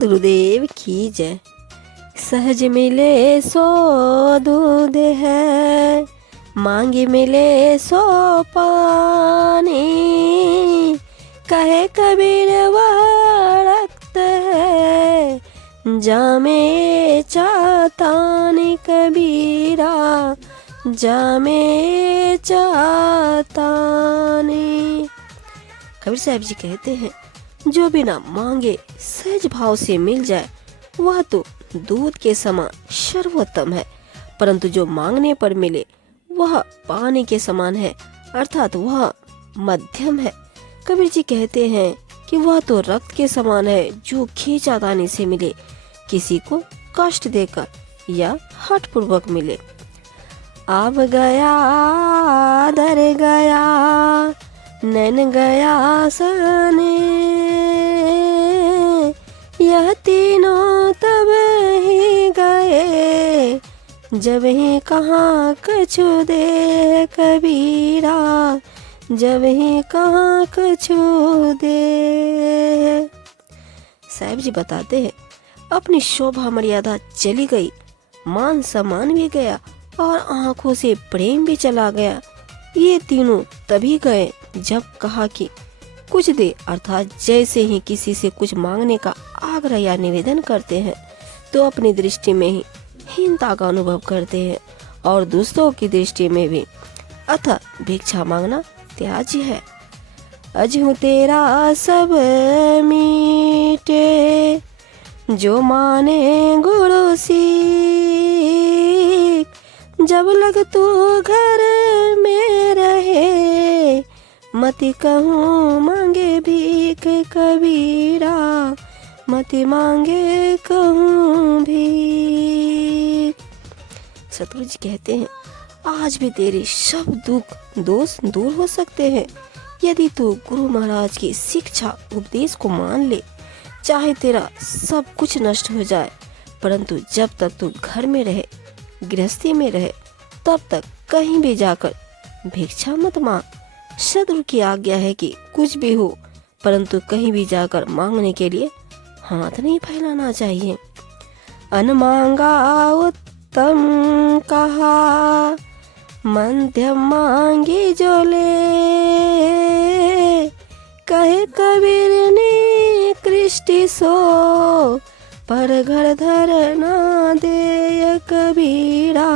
गुरुदेव की जय। सहज मिले सो दूध है, मांगे मिले सो पानी। कहे कबीर वह रक्त है, जामे चातानी कबीरा, जामे चातानी। कबीर साहब जी कहते हैं, जो बिना मांगे सहज भाव से मिल जाए वह तो दूध के समान सर्वोत्तम है, परंतु जो मांगने पर मिले वह पानी के समान है, अर्थात वह मध्यम है। कबीर जी कहते हैं कि वह तो रक्त के समान है जो खींचातानी से मिले, किसी को कष्ट देकर या हठ पूर्वक मिले। अब गया दर गया नैन गया सने, यह तीनों तब ही गए जब ही कहाँ कछु दे कबीरा, जब ही कहाँ कछु दे। साहब जी बताते हैं, अपनी शोभा मर्यादा चली गई, मान सम्मान भी गया और आंखों से प्रेम भी चला गया। ये तीनों तभी गए जब कहा कि कुछ दे, अर्थात जैसे ही किसी से कुछ मांगने का आग्रह या निवेदन करते हैं तो अपनी दृष्टि में ही हीनता का अनुभव करते हैं और दूसरों की दृष्टि में भी, अतः भिक्षा मांगना त्याज्य है। अजहू तेरा सब मीटे, जो माने गुरु सीख, जब लग तू घर में रहे, मति कहूँ मांगे भीख कबीरा, मति मांगे कहूँ भीख। सतगुरु जी कहते हैं, आज भी तेरे सब दुख दोष दूर हो सकते हैं यदि तू गुरु महाराज की शिक्षा उपदेश को मान ले। चाहे तेरा सब कुछ नष्ट हो जाए, परंतु जब तक तू घर में रहे, गृहस्थी में रहे, तब तक कहीं भी जाकर भिक्षा मत मांग। सदगुरु की आज्ञा है कि कुछ भी हो, परंतु कहीं भी जाकर मांगने के लिए हाथ नहीं फैलाना चाहिए। अन मांगा उत्तम कहा, मध्यम मांगी जो ले, कहे कबीर ने कृष्टि सो, पर घर धर ना दे कबीरा,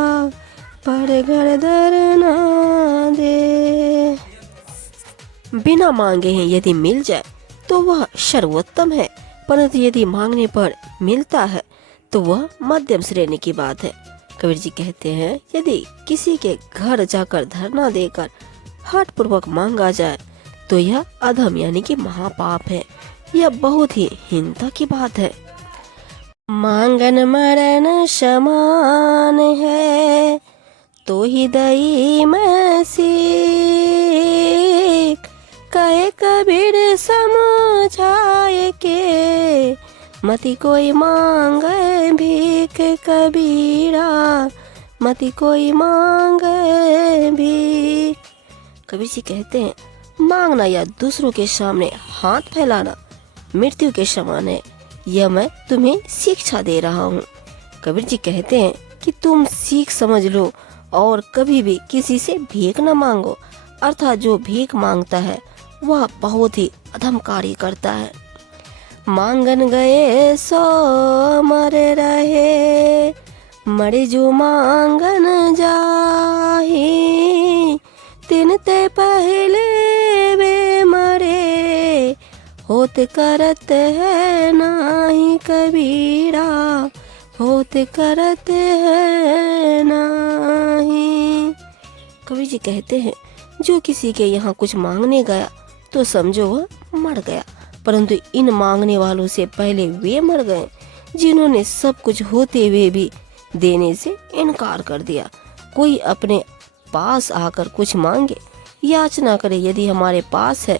पर घर धर ना दे। बिना मांगे ही यदि मिल जाए तो वह सर्वोत्तम है, परंतु यदि मांगने पर मिलता है तो वह मध्यम श्रेणी की बात है। कबीर जी कहते हैं, यदि किसी के घर जाकर धरना देकर हठ पूर्वक मांगा जाए तो यह अधम यानी कि महापाप है। यह बहुत ही हीनता की बात है। मांगन मरण समान है, तो ही दई में सीख, कहे कबीर समझाए के, मति कोई मांगे भीख कबीरा, मति कोई मांगे भीख। कबीर जी कहते हैं, मांगना या दूसरों के सामने हाथ फैलाना मृत्यु के समान है। यह मैं तुम्हें शिक्षा दे रहा हूँ। कबीर जी कहते हैं कि तुम सीख समझ लो और कभी भी किसी से भीख न मांगो, अर्थात जो भीख मांगता है वह बहुत ही अधम कार्य करता है। मांगन गए सो मरे रहे, मरे जो मांगन जाही, तिन ते पहले वे मरे, होत करत है नाही कबीरा, होत करत है नाही। कबीर जी कहते हैं, जो किसी के यहाँ कुछ मांगने गया तो समझो वह मर गया, परंतु इन मांगने वालों से पहले वे मर गए जिन्होंने सब कुछ होते हुए भी देने से इनकार कर दिया। कोई अपने पास आकर कुछ मांगे, याचना करे, यदि हमारे पास है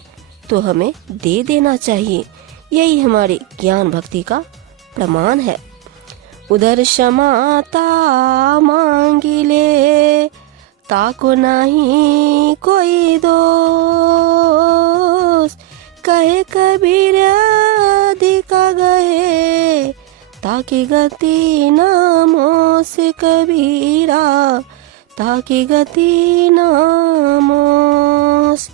तो हमें दे देना चाहिए। यही हमारी ज्ञान भक्ति का प्रमाण है। उधर क्षमाता मांगी ले, ताको नहीं कोई दोष, कहे कबीर अधिका गए ताकि गति नामों से कबीरा, ताकि गति नामों से।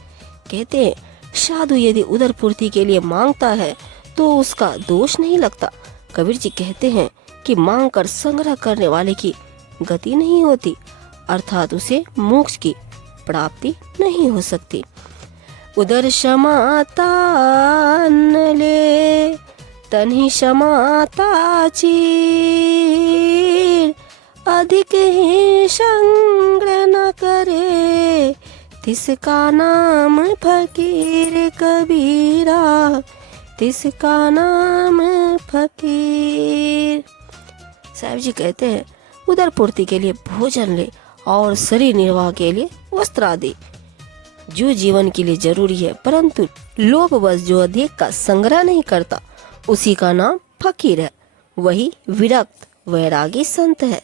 कहते हैं साधु यदि उदर पूर्ति के लिए मांगता है तो उसका दोष नहीं लगता। कबीर जी कहते हैं कि मांग कर संग्रह करने वाले की गति नहीं होती, अर्थात उसे मोक्ष की प्राप्ति नहीं हो सकती। उदर क्षमाता न ले, तन्ही क्षमाता चीर, अधिक ही संग्रह न करे, तिसका नाम फकीर कबीरा, तिसका नाम फकीर। साहब जी कहते हैं उदर पूर्ति के लिए भोजन ले और शरीर निर्वाह के लिए वस्त्र आदि जो जीवन के लिए जरूरी है, परंतु लोभवश जो अधिक का संग्रह नहीं करता, उसी का नाम फकीर है, वही विरक्त वैरागी संत है।